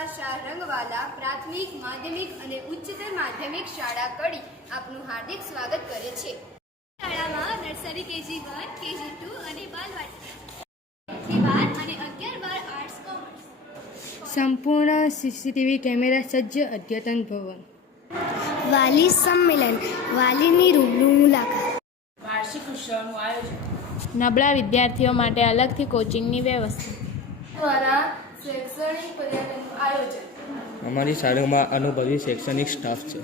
આશા શાહ રંગવાલા પ્રાથમિક માધ્યમિક અને ઉચ્ચતર માધ્યમિક શાળા કડી આપનું હાર્દિક સ્વાગત કરે છે. શાળામાં નર્સરી KG1, KG2 અને બાલવાટિકા 12 અને 11 આર્ટ્સ કોમર્સ. સંપૂર્ણ CCTV કેમેરા સજ્જ અદ્યતન ભવન. વાલી સંમેલન, વાલીની રૂબરૂ મુલાકાત. વાર્ષિક ઉત્સવનું આયોજન. નબળા વિદ્યાર્થીઓ માટે અલગથી કોચિંગની વ્યવસ્થા દ્વારા શૈક્ષણિક પર્યટનનું આયોજન. અમારી શાળામાં અનુભવી શૈક્ષણિક સ્ટાફ છે.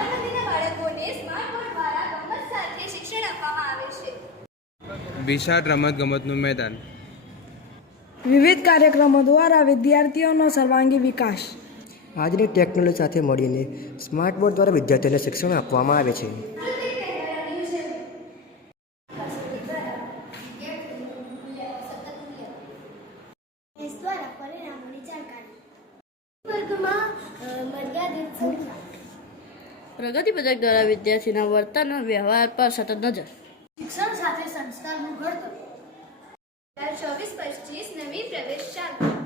અનુભવી બાળકોને સ્માર્ટ બોર્ડ દ્વારા ગમત સાથે શિક્ષણ આપવામાં આવે છે. વિશાળ રમતગમતનું મેદાન. વિવિધ કાર્યક્રમો દ્વારા વિદ્યાર્થીઓનો સર્વાંગી વિકાસ. આજની ટેકનોલોજી સાથે મળીને સ્માર્ટ બોર્ડ દ્વારા વિદ્યાર્થીઓને શિક્ષણ આપવામાં આવે છે. દ્વારા પરિણામોની જાણકારી. વર્ગમાં મર્યાદિત સંખ્યા. પ્રગતિ પથક દ્વારા વિદ્યાર્થીના વર્તન અને વ્યવહાર પર સતત નજર. શિક્ષણ સાથે સંસ્કારનું ઘડતર. 2024-25 નવી પ્રવેશશાળા.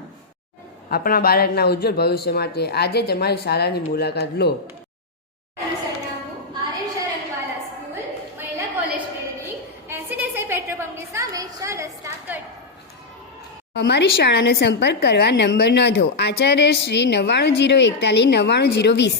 આપણા બાળકના ઉજ્જવળ ભવિષ્ય માટે આજે જ અમારી શાળાની મુલાકાત લો. સરનામું આર્ય શાહ રંગવાલા સ્કૂલ, મહિલા કોલેજ બિલ્ડિંગ, NCDSI પેટ્રોલ પંપની સામે 4 રસ્તા કટ. અમારી શાળાનો સંપર્ક કરવા નંબર નોંધો. આચાર્ય શ્રી 9901499020.